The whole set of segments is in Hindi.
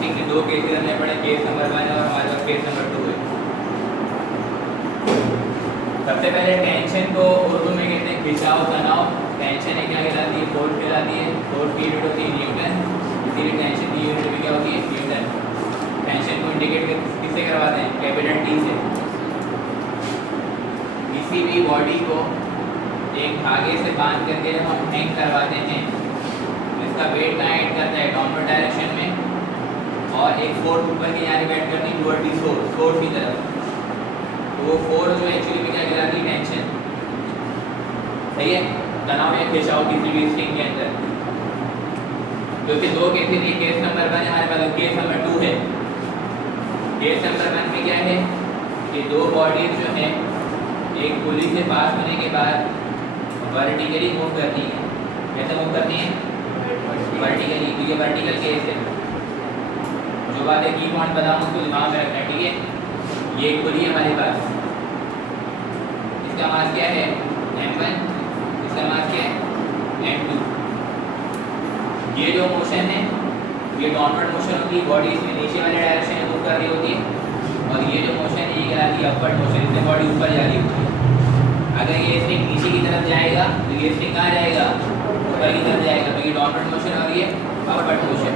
स्ट्रिंग के दो केसेस हमें पड़े, केस नंबर 1 और हमारे पास केस नंबर 2 है। सबसे पहले टेंशन को उर्दू में कहते हैं खिंचाव तनाव। टेंशन है क्या कहलाती है? फोर्स कहलाती है। फोर्स की यूनिट होती है न्यूटन, इसीलिए टेंशन की यूनिट भी क्या होती है? न्यूटन। टेंशन को इंडिकेट किससे करवाते हैं? कैपिटल टी से। किसी भी बॉडी को एक धागे से बांध करके जब हम हैंग करवाते हैं, इसका वेट कहाँ ऐड करता है? डाउनवर्ड डायरेक्शन में, और एक फोर्स ऊपर की यानी ऐड करनी टुवर्ड दी सोर्स, सोर्स की तरफ। तो वो फोर्स जो एक्चुअली में क्या कहलाती है? टेंशन। सही है। तनाव या खिंचाव किसी भी स्ट्रिंग के अंदर, क्योंकि दो केसेस, ये केस नंबर 1 हमारे पास, केस नंबर 2 है। केस नंबर 1 में क्या है कि दो बॉडीज जो है एक पुली से पास होने के बाद वर्टिकली मूव करती है। कैसे मूव करती है? वर्टिकली, क्योंकि वर्टिकल केस है। जो बातें की पॉइंट बताऊँ उसको दिमाग में रखना है, ठीक है। ये एक पुली है हमारे पास, इसका मास क्या है? m1, इसका मास क्या है? m2। ये जो मोशन है ये डाउनवर्ड मोशन होती है, बॉडी इसमें नीचे वाले डायरेक्शन में मूव कर रही होती है, और ये जो मोशन है ये कहलाती है अपवर्ड मोशन, इससे बॉडी ऊपर जा रही होती है। अगर ये स्ट्रिंग नीचे की तरफ जाएगा तो ये स्ट्रिंग कहाँ जाएगा? ऊपर की तरफ जाएगा, तो ये डाउनवर्ड मोशन और ये अपवर्ड मोशन।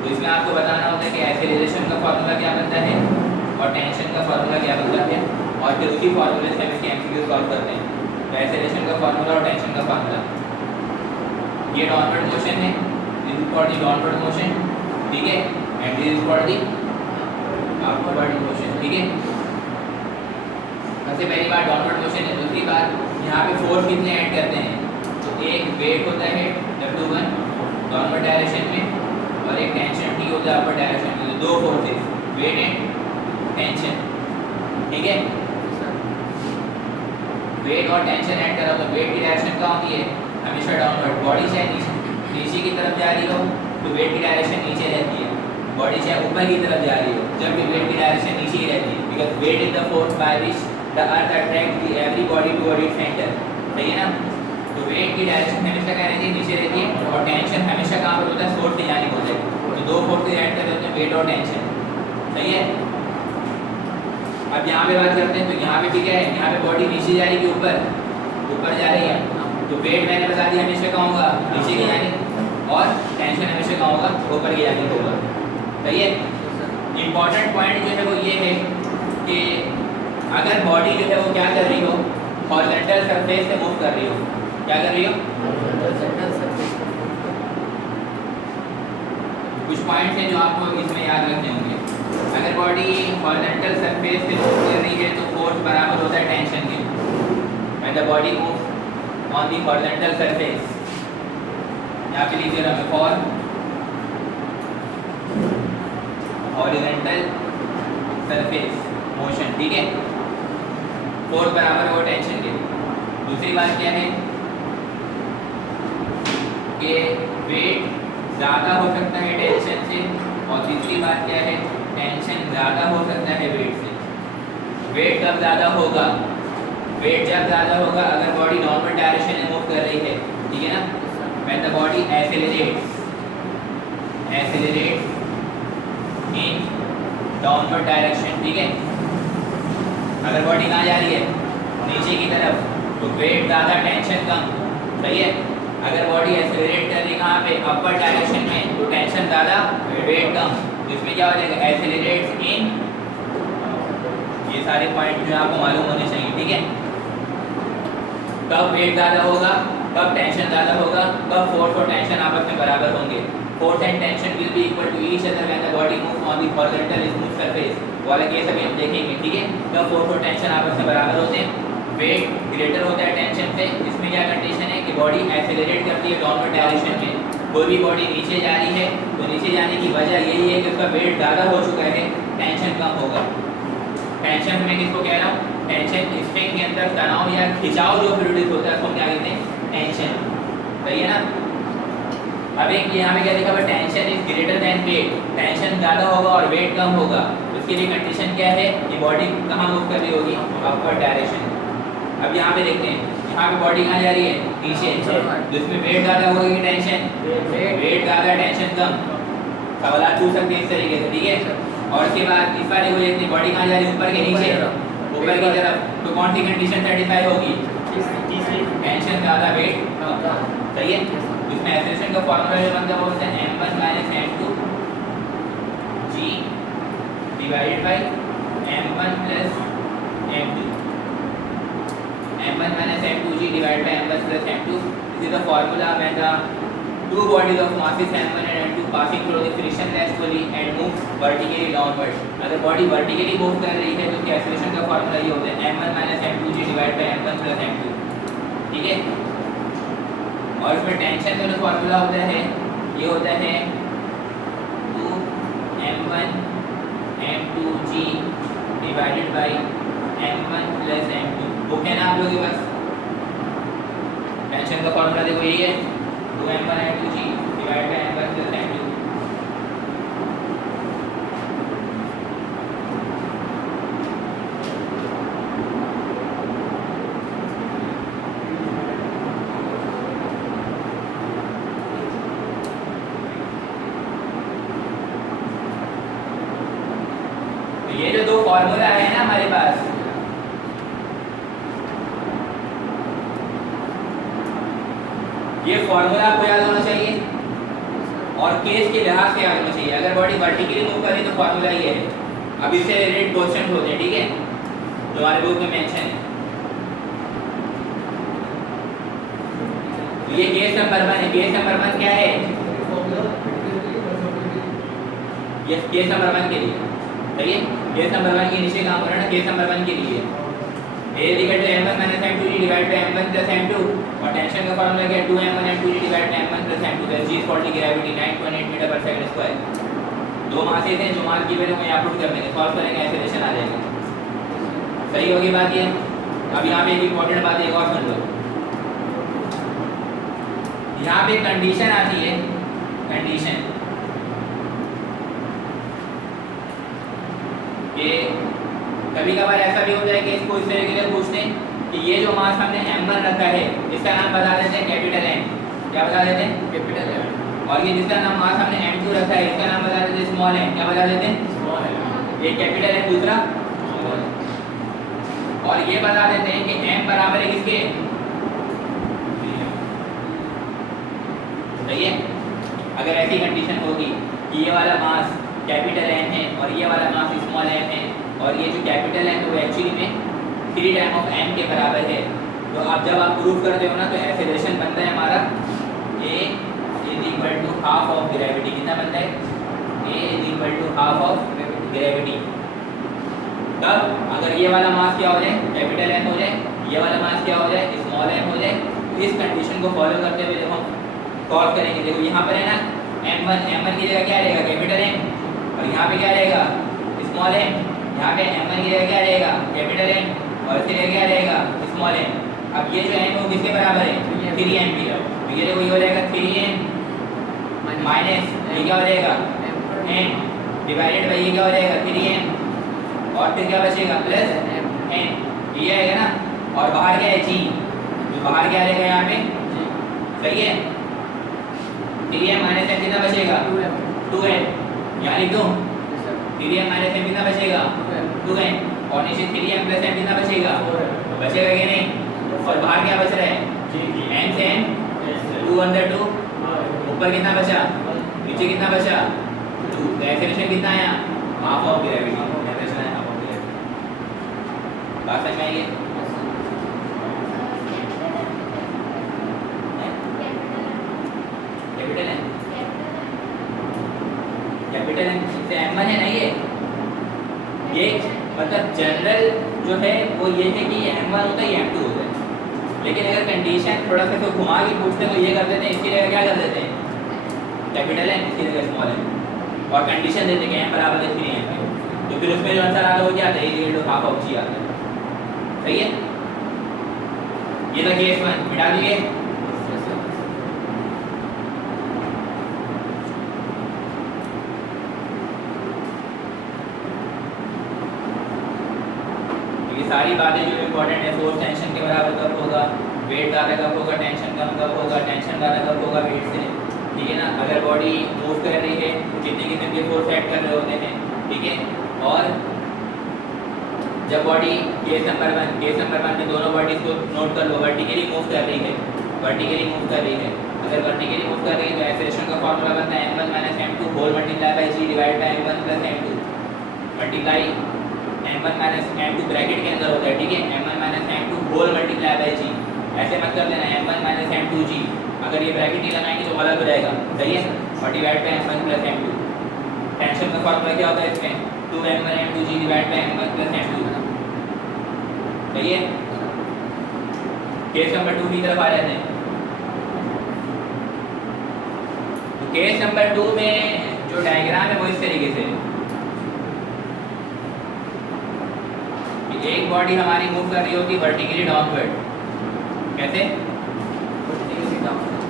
तो इसमें आपको बताना होता है कि एक्सेलरेशन का फार्मूला क्या बनता है और टेंशन का फार्मूला क्या बनता है, और फिर उसी फार्मूले से हम इसके एमसीक्यू सॉल्व करते हैं। तो एक्सेलरेशन का फार्मूला और टेंशन का फार्मूला, ये डाउनवर्ड मोशन है, this is for the downward motion, ठीक है, and this is for the upward motion, ठीक है। सबसे पहली बात डाउनवर्ड मोशन है। दूसरी बात, यहाँ पे फोर्स कितने ऐड करते हैं? तो एक वेट होता है W1 डाउनवर्ड डायरेक्शन में, और एक टेंशन T होता है अपवर्ड डायरेक्शन में। दो फोर्सेस, वेट एंड टेंशन, ठीक है। वेट और टेंशन ऐड करो तो वेट की डायरेक्शन क्या होती है? हमेशा डाउनवर्ड। बॉडी चाहे नीचे की तरफ जा रही हो तो वेट की डायरेक्शन नीचे रहती है, बॉडी चाहे ऊपर की तरफ जा रही हो जब भी वेट की डायरेक्शन नीचे ही रहती है, because weight is the force by which the earth attract every body toward its centre. सही है ना? तो वेट की डायरेक्शन हमेशा क्या रहती है? नीचे रहती है, और टेंशन हमेशा कहाँ पर होता है? सोर्स की जानिब होता है। तो दो फोर्सेस ऐड कर देते हैं, वेट और टेंशन। सही है। अब यहाँ पे बात करते हैं, तो यहाँ पे भी क्या है? यहाँ पे बॉडी नीचे जा रही है, ऊपर जा रही है, तो वेट मैंने बता दिया हमेशा कहाँ होगा? नीचे की जानिब, और टेंशन हमेशा कहाँ होगा? ऊपर की जानिब होगा। सही है। इम्पॉर्टेंट पॉइंट जो है वो ये है कि अगर बॉडी जो है वो क्या कर रही हो? हॉरिजॉन्टल सरफेस से मूव कर रही हो। क्या कर रही हो? कुछ पॉइंट्स हैं जो आपको इसमें याद रखने होंगे। अगर बॉडी हॉरिजॉन्टल सरफेस से मूव कर रही है तो फोर्स बराबर होता है टेंशन के। When the body move on the horizontal surface, यहाँ पे लिखिए रहा फॉर हॉरिजॉन्टल सरफेस मोशन, ठीक है, फोर्स बराबर हो टेंशन के। दूसरी बात क्या है कि वेट ज़्यादा हो सकता है टेंशन से, और तीसरी बात क्या है? टेंशन ज़्यादा हो सकता है वेट से। वेट कब ज़्यादा होगा? वेट जब ज़्यादा होगा अगर बॉडी डाउनवर्ड डायरेक्शन में मूव कर रही है, ठीक है ना? When the body accelerates in downward direction, ठीक है। अगर बॉडी कहाँ जा रही है? नीचे की तरफ, तो वेट ज़्यादा टेंशन कम। सही है। अगर बॉडी एक्सेलरेट कर रही है कहाँ पे? अपवर्ड डायरेक्शन में, तो टेंशन ज़्यादा वेट कम। इसमें क्या हो जाएगा? एक्सेलरेट्स इन, ये सारे पॉइंट जो आपको मालूम होने चाहिए, ठीक है। कब वेट ज़्यादा होगा, कब टेंशन ज़्यादा होगा, कब फोर्स और टेंशन आपस में बराबर होंगे। Force and tension will be equal to each other when the body move on the horizontal smooth surface वाला केस अभी हम देखेंगे, ठीक है। कब फोर्स और टेंशन आपस में बराबर होते हैं? वेट ग्रेटर होता है टेंशन से। इसमें क्या कंडीशन है कि बॉडी एक्सेलरेट करती है डाउनवर्ड डायरेक्शन में। कोई भी बॉडी नीचे जा रही है तो नीचे जाने की वजह यही है कि उसका वेट ज़्यादा हो चुका है, टेंशन कम होगा। टेंशन में किसको कह रहा हूँ? टेंशन स्ट्रिंग के अंदर तनाव या खिंचाव जो प्रोड्यूस होता है उसको क्या कहते हैं? टेंशन। सही है ना? अब एक यहाँ पे क्या देखा? Tension is greater than weight. Tension ज़्यादा होगा और वेट कम होगा। उसके लिए कंडीशन क्या है कि बॉडी कहाँ मूव कर रही होगी? Upward direction. अब यहाँ पे देखते हैं, यहाँ पे बॉडी कहाँ जा रही है? नीचे। जिसमें वेट ज़्यादा होगी टेंशन, वेट ज़्यादा टेंशन कम। सवाल पूछ सकते हैं इस तरीके से, ठीक है। और उसके बाद इस बार देखो ये बॉडी कहाँ जा रही है, ऊपर के नीचे, ऊपर की तरफ, तो कौन सी कंडीशन सेटिस्फाई होगी, टेंशन ज़्यादा वेट सही है। इसमें एक्सेलरेशन का फॉर्मूला जो बनता है वो होता है m1 - m2 g divided by m1 + m2, m1 - m2 g divided by m1 + m2. This is the formula when the two bodies of masses m1 and m2 passing through the frictionless pulley and moves vertically downward. अगर बॉडी वर्टिकली मूव कर रही है तो उसकी एक्सेलरेशन का फॉर्मूला ये होता है m1 - m2 g divided by m1 + m2, ठीक है। और इसमें टेंशन का जो फॉर्मूला होता है ये होता है 2m1 m2 g divided by m1 + m2। Book है ना आप लोगों के पास, टेंशन का फॉर्मूला देखो यही है 2m1 m2 g divided by m1 + m2। ये जो दो फॉर्मूला है ना हमारे पास, ये फॉर्मूला आपको याद होना चाहिए और केस के लिहाज से याद होना चाहिए। अगर बॉडी वर्टिकली मूव करे तो फॉर्मूला ये है। अब इससे रिलेटेड क्वेश्चन होते हैं, ठीक है, जो हमारे बुक में मेंशन है। तो ये केस नंबर 1 है। केस नंबर 1 क्या है, ये केस नंबर 1 के लिए सही है। केस नंबर 1 के नीचे काम हो रहा है ना, केस नंबर 1 के लिए a = m1 - m2 g divided by m1 + m2 और टेंशन का फॉर्मूला क्या है 2m1 m2 g divided by m1 + m2 where g is for the gravity 9.8 metre पर सेकंड स्क्वायर। दो मासेस हैं जो मान की वैल्यू को यहाँ पुट कर लेंगे, सॉल्व करेंगे, एक्सेलरेशन आ जाएगा। सही होगी बात ये। अब यहाँ पे एक इंपॉर्टेंट बात एक और सुन लो, यहाँ पे कंडीशन आती है, कंडीशन ये कभी कभार ऐसा भी होता है कि इसको इस तरीके से पूछते हैं कि ये जो मास हमने m1 रखा है इसका नाम बता देते हैं कैपिटल M। क्या बता देते हैं, कैपिटल M। और ये जिसका नाम मास हमने m2 रखा है इसका नाम बता देते हैं स्मॉल m। क्या बता देते हैं, स्मॉल m। ये कैपिटल M, दूसरा स्मॉल m। और ये बता देते हैं कि m बराबर है किसके, सही है। अगर ऐसी कंडीशन होगी कि ये वाला मास कैपिटल M है और ये वाला मास स्मॉल m है और ये जो कैपिटल है तो वो एक्चुअली में 3 टाइम ऑफ m के बराबर है, तो आप जब आप प्रूफ करते हो ना तो एक्सेलरेशन बनता है हमारा a = हाफ ऑफ ग्रेविटी। कितना बनता है, a = हाफ ऑफ ग्रेविटी। तब अगर ये वाला मास क्या हो जाए, कैपिटल M हो जाए, ये वाला मास क्या हो जाए, स्मॉल m हो जाए, तो इस कंडीशन को फॉलो करते हुए जब हम सॉल्व करेंगे, देखो यहाँ पर है ना m1 की जगह क्या रहेगा, कैपिटल M, और यहाँ पे क्या रहेगा, स्मॉल m। यहाँ पे m1 की जगह क्या रहेगा, कैपिटल M, और इसकी जगह क्या रहेगा, स्मॉल m। अब ये जो m वो किसके बराबर है, 3m की। तो ये देखो ये हो जाएगा 3m माइनस ये क्या हो जाएगा m डिवाइडेड बाई ये क्या हो जाएगा 3m और फिर क्या बचेगा प्लस m, ये आएगा ना। और बाहर क्या है g, तो बाहर क्या रहेगा यहाँ पे, सही है। 3m माइनस m कितना बचेगा, 2m। यहाँ लिख दो 3m माइनस m कितना बचेगा, 2m। और नीचे 3m प्लस m कितना बचेगा, बचेगा कि नहीं। और बाहर क्या बच रहा है, m से m, 2/2। ऊपर कितना बचा, नीचे कितना बचा, 2। एक्सेलरेशन कितना आया, हाफ ऑफ ग्रेविटी। एक्सेलरेशन आया हाफ ऑफ ग्रेविटी। बात समझ में आई है। कैपिटल है, कैपिटल है, इससे m1 है ना ये मतलब जनरल जो है वो ये है कि ये m1 होता है ये m2 होता है। लेकिन अगर कंडीशन थोड़ा सा तो घुमा के पूछते हैं तो ये कर देते हैं, इसकी जगह क्या कर देते हैं, कैपिटल है, इसकी जगह स्मॉल है, और कंडीशन देते हैं कि m बराबर है 3m। तो फिर उसमें जो आंसर आता है वो क्या आता है, ये हाफ ऑफ g आता है। सही है। ये था केस 1, मिटा दिए। सारी बातें जो इम्पोर्टेंट है, फोर्स टेंशन के बराबर कब होगा, वेट ज़्यादा कब होगा, टेंशन कम कब होगा, टेंशन ज़्यादा कब होगा वेट से, ठीक है ना। अगर बॉडी मूव कर रही है तो कितने कितने के फोर्स ऐड कर रहे होते हैं, ठीक है। और जब बॉडी केस नंबर वन में दोनों बॉडीज को नोट कर लो, वर्टिकली मूव कर रही है, अगर वर्टिकली मूव कर रही है तो एक्सेलरेशन का फॉर्मूला बनता है m1 - m2 whole multiply by g divide by m1 + m2 multiply m1 - m2 bracket के अंदर होता है, ठीक है। m1 - m2 whole multiply by g, ऐसे मत कर देना m1 - m2g, अगर ये ब्रैकेट नहीं लगाएंगे तो अलग हो जाएगा, सही है। और divide by m1 + m2, tension का फॉर्मूला क्या होता है इसमें 2m1 m2g divide by m1 + m2, सही है। केस नंबर 2 की तरफ आ जाते हैं। तो केस नंबर 2 में जो डायग्राम है वो इस तरीके से, एक बॉडी हमारी मूव कर रही होती वर्टिकली डाउनवर्ड, कैसे,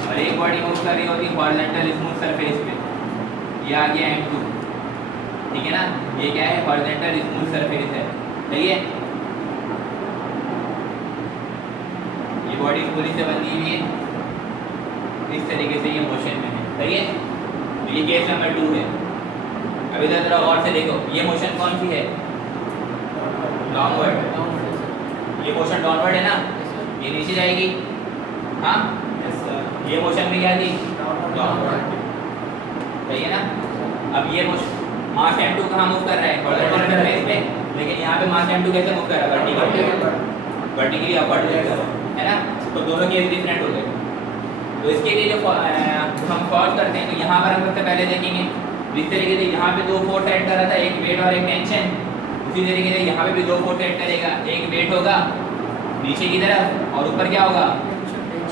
और एक बॉडी मूव कर रही होती हॉरिजॉन्टल स्मूथ सरफेस पे, ये आ गया m2, ठीक है ना। ये क्या है, हॉरिजॉन्टल स्मूथ सरफेस है, सही है। ये बॉडी पूरी से बनी हुई है, इस तरीके से ये मोशन में है, सही है। तो ये केस नंबर 2 है। अब इधर जरा गौर से देखो, ये मोशन कौन सी है, डाउनवर्ड, ये मोशन डाउनवर्ड है ना, ये नीचे जाएगी, हाँ ये मोशन में क्या थी, डाउनवर्ड, सही है ना। अब ये मोशन मास m2 कहाँ मूव कर रहा है, हॉरिजॉन्टल सरफेस पे, लेकिन यहाँ पे मास m2 कैसे मूव कर रहा है, वर्टिकली अपवर्ड है ना। तो दोनों केस डिफरेंट हो गए। तो इसके लिए जो हम सॉल्व करते हैं, तो यहाँ पर हम सबसे पहले देखेंगे इस तरीके से, यहाँ पे दो फोर्स ऐड कर रहा था, एक वेट और एक टेंशन। उसी तरीके से यहाँ पे भी दो फोर्स ऐड करेगा, एक वेट होगा नीचे की तरफ और ऊपर क्या होगा,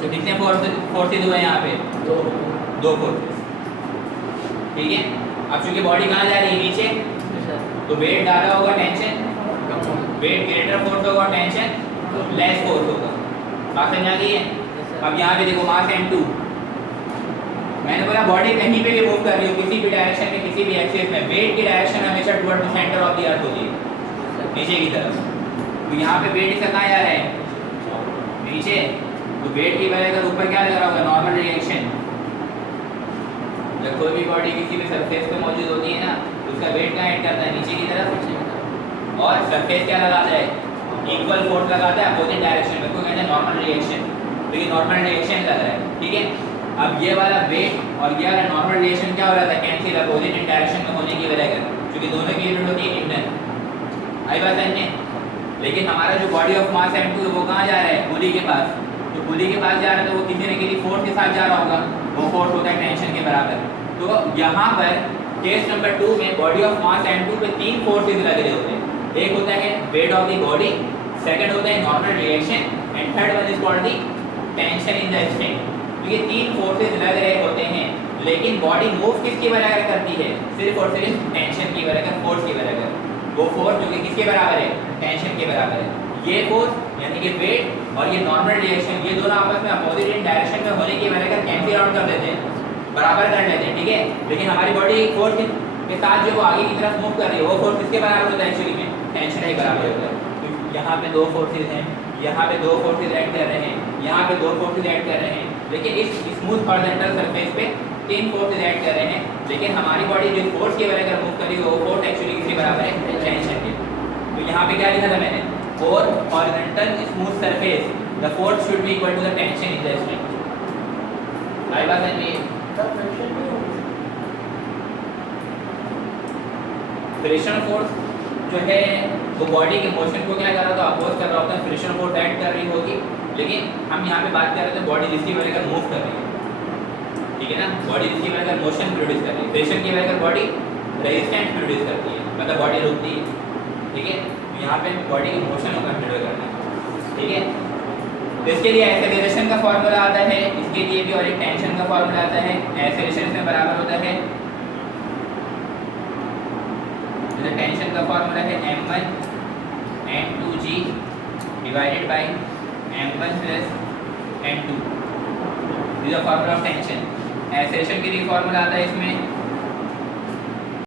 कितने फोर्सेज हुए यहाँ पे, दो फोर्सेज, ठीक है। अब चूंकि बॉडी कहाँ जा रही है, नीचे, तो वेट डाला होगा टेंशन, वेट ग्रेटर फोर्स होगा, टेंशन लेस फोर्स होगा, बात समझ आ गई है। अब यहाँ पे देखो मास m2, मैंने बोला बॉडी कहीं पे भी मूव कर रही हो, किसी भी डायरेक्शन में, किसी भी एक्सिस में, वेट की डायरेक्शन हमेशा toward the centre of the earth होती है, नीचे की तरफ। तो यहाँ पे वेट इसका कहाँ जा रहा है, नीचे, तो वेट की वजह से ऊपर क्या लग रहा होगा, नॉर्मल रिएक्शन। जब कोई भी बॉडी किसी भी सरफेस पे मौजूद होती है ना, तो उसका वेट कहाँ ऐड करता है, नीचे की तरफ, और सरफेस क्या लगाता है, इक्वल फोर्स लगाता है अपोजिट डायरेक्शन में, को कहते हैं नॉर्मल रिएक्शन। तो ये नॉर्मल रिएक्शन लग रहा है, ठीक है। अब ये वाला वेट और ये वाला नॉर्मल रिएक्शन क्या हो रहा था, कैंसिल, अपोजिट डायरेक्शन में होने की वजह से, क्योंकि दोनों की यूनिट होती है न्यूटन, आई बात समझे। लेकिन हमारा जो बॉडी ऑफ मास m2 है वो कहाँ जा रहा है, पुली के पास, तो पुली के पास जा रहा है तो वो किसी न किसी फोर्स के साथ जा रहा होगा, वो फोर्स होता है टेंशन के बराबर। तो यहाँ पर केस नंबर 2 में बॉडी ऑफ मास m2 पे 3 फोर्सेज लग रहे होते हैं। एक होता है weight of the body, second होता है normal reaction, and third one is called the tension in the string. तो ये 3 फोर्सेज लग रहे होते हैं, लेकिन बॉडी मूव किसकी वजह से करती है, सिर्फ और सिर्फ टेंशन की वजह से, फोर्स की वजह से। वो फोर्स जो कि किसके बराबर है, टेंशन के बराबर है। ये फोर्स यानी कि वेट और ये नॉर्मल रिएक्शन, ये दोनों आपस में अपोजिट डायरेक्शन में होने की वजह से कैंसिल आउट कर देते हैं, बराबर कर लेते हैं, ठीक है। लेकिन हमारी बॉडी एक फोर्स के साथ जो वो आगे की तरफ मूव कर रही है, वो फोर्स किसके बराबर होता है, एक्चुअली में टेंशन के बराबर होता है। तो यहाँ पे 2 फोर्सेज हैं, यहाँ पे 2 फोर्सेज ऐड कर रहे हैं, यहाँ पे 2 फोर्सेज ऐड कर रहे हैं, लेकिन इस स्मूथ हॉरिजॉन्टल सरफेस पे 3 फोर्सेज ऐड कर रहे हैं। लेकिन हमारी बॉडी जो फोर्स की वजह से मूव कर रही है, वो फोर्स एक्चुअली किसके बराबर है, टेंशन के। तो यहाँ पे क्या लिखा था मैंने, for horizontal smooth surface the force should be equal to the tension in the string. आई बात है। फ्रिक्शन फोर्स जो है वो बॉडी के मोशन को क्या कर रहा था, अपोज कर रहा होता है, फ्रिक्शन फोर्स ऐड कर रही होगी। लेकिन हम यहाँ पे बात कर रहे थे बॉडी जिसकी वजह से मूव कर रही है, ठीक है ना, बॉडी जिसकी वजह से मोशन प्रोड्यूस कर रही है। फ्रिक्शन की वजह से बॉडी रेजिस्टेंस प्रोड्यूस करती है, मतलब बॉडी रुकती है, ठीक है। तो यहाँ पे बॉडी के मोशन को कंसीडर करना है, ठीक है। तो इसके लिए एक्सेलरेशन का फॉर्मूला आता है, इसके लिए भी, और एक टेंशन का फॉर्मूला आता है। एक्सेलरेशन में बराबर होता है, टेंशन का फॉर्मूला है m1 m2g divided by m1 plus m2, this is the formula of tension. Acceleration के लिए फॉर्मूला आता है इसमें